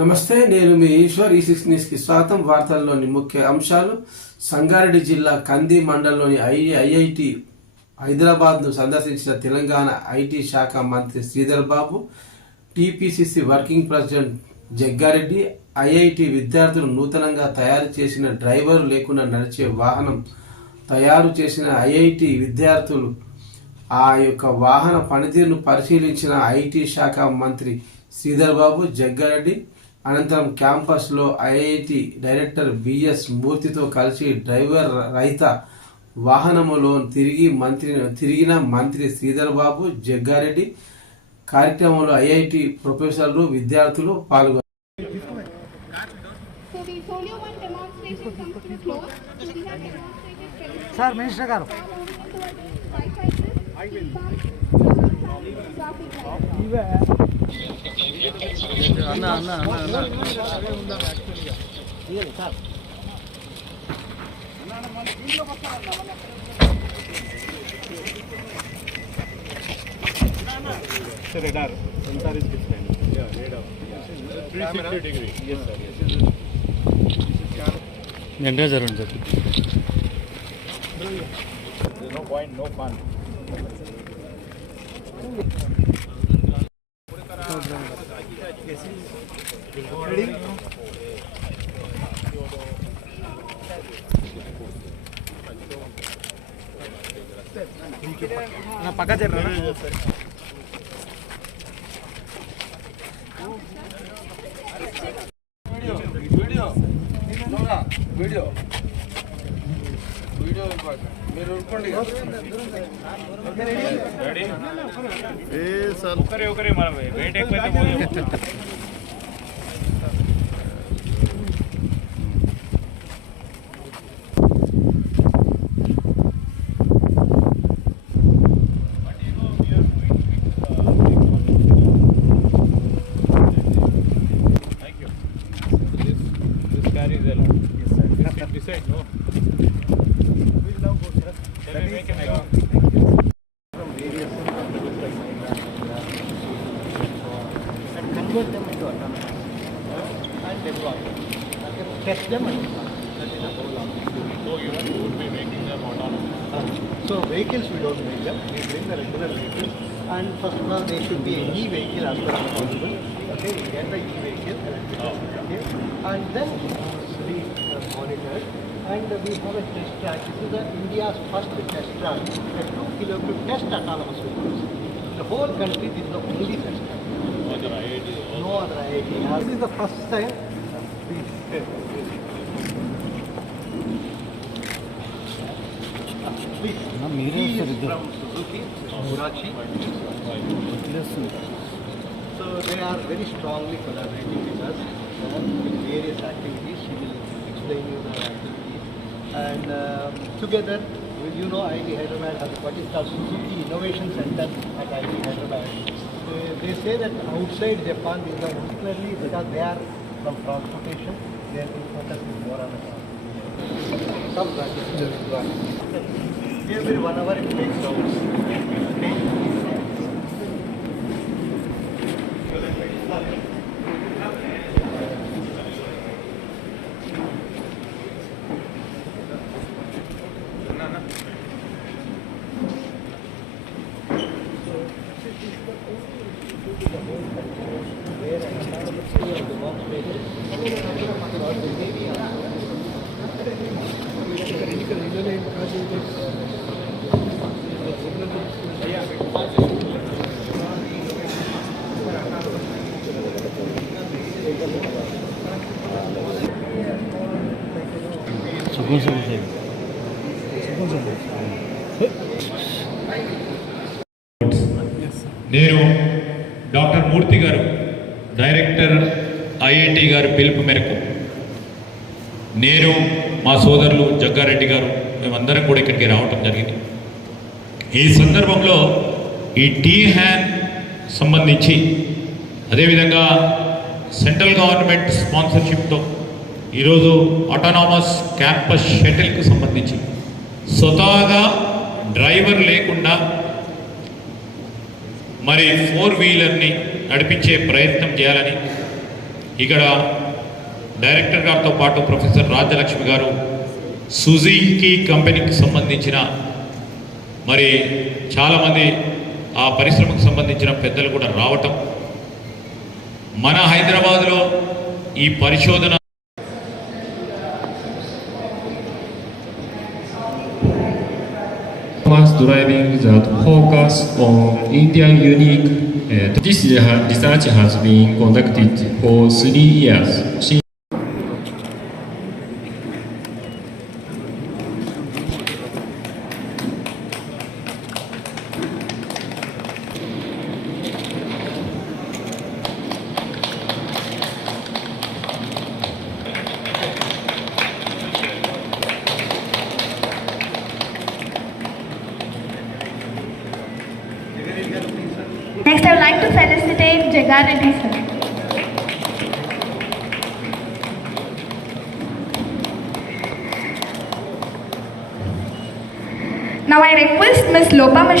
నమస్తే, నేను మీ ఈశ్వర్. ఈ6 న్యూస్కి స్వాగతం. వార్తల్లోని ముఖ్య అంశాలు. సంగారెడ్డి జిల్లా కంది మండలంలోని ఐఐటి హైదరాబాద్ను సందర్శించిన తెలంగాణ ఐటీ శాఖ మంత్రి Sridhar Babu, TPCC working president Jaggareddy. IIT విద్యార్థులు నూతనంగా తయారు చేసిన డ్రైవర్ లేకుండా నడిచే వాహనం తయారు చేసిన ఐఐటి విద్యార్థులు ఆ యొక్క వాహన పనితీరును పరిశీలించిన ఐటీ శాఖ మంత్రి శ్రీధర్ బాబు, జగ్గారెడ్డి. అనంతరం క్యాంపస్లో ఐఐటి డైరెక్టర్ బిఎస్ మూర్తితో కలిసి డ్రైవర్ రహిత వాహనములో తిరిగిన మంత్రి శ్రీధర్ బాబు, జగ్గారెడ్డి. కార్యక్రమంలో ఐఐటి ప్రొఫెసర్లు, విద్యార్థులు పాల్గొన్నారు. Radar sensor is different. Yeah, radar. 360 degree. Yes, sir. Yes, sir. There's no point, no fun. Ready? Na paka jara na. Video మీరు ఒకరే మనం వెయిట్ ఎక్కువైతే convert them into autonomous and deploy them. Test them and that is a whole option. So you would be making them autonomous? So vehicles we don't make them, we bring the regular vehicles, and first of all they should be an e-vehicle as per as possible. Okay, we get the e-vehicle, okay, and then we monitor, and we have a test track. This is India's first test track, a 2 kilometer test autonomous vehicles. The whole country is the only test track. No other IIT. This is the first time. Please. He is from Suzuki, Karachi. So they are very strongly collaborating with us in various activities. She will explain you the activities. And together, you know, IIT Hyderabad has what is called Suzuki Innovation Center at IIT Hyderabad. They say that outside Japan, these are particularly because they are from transportation, they are focusing more on the transportation. Some branches. Every 1 hour it makes rounds. నేను డాక్టర్ మూర్తి గారు director IIT గారు పిలుపు మేరకు నేను మా సోదరులు జగ్గారెడ్డి గారు మేమందరం కూడా ఇక్కడికి రావటం జరిగింది. ఈ సందర్భంలో ఈ టీ-హ్యాన్ సంబంధించి అదేవిధంగా సెంట్రల్ గవర్నమెంట్ స్పాన్సర్షిప్తో ఈరోజు ఆటోనామస్ క్యాంపస్ షటిల్కు సంబంధించి స్వతహాగా డ్రైవర్ లేకుండా మరి 4 వీలర్ని నడిపించే ప్రయత్నం చేయాలని ఇక్కడ డైరెక్టర్ గారితో పాటు ప్రొఫెసర్ రాజ్యలక్ష్మి గారు సుజుకి కంపెనీకి సంబంధించిన మరి చాలామంది ఆ పరిశ్రమకు సంబంధించిన పెద్దలు కూడా రావటం, మన హైదరాబాద్లో ఈ పరిశోధన mass driving that focus on Indian unique. This research has been conducted for 3 years. Next, I would like to felicitate Jaggar Reddy sir. Now I request Ms. Lopa Mish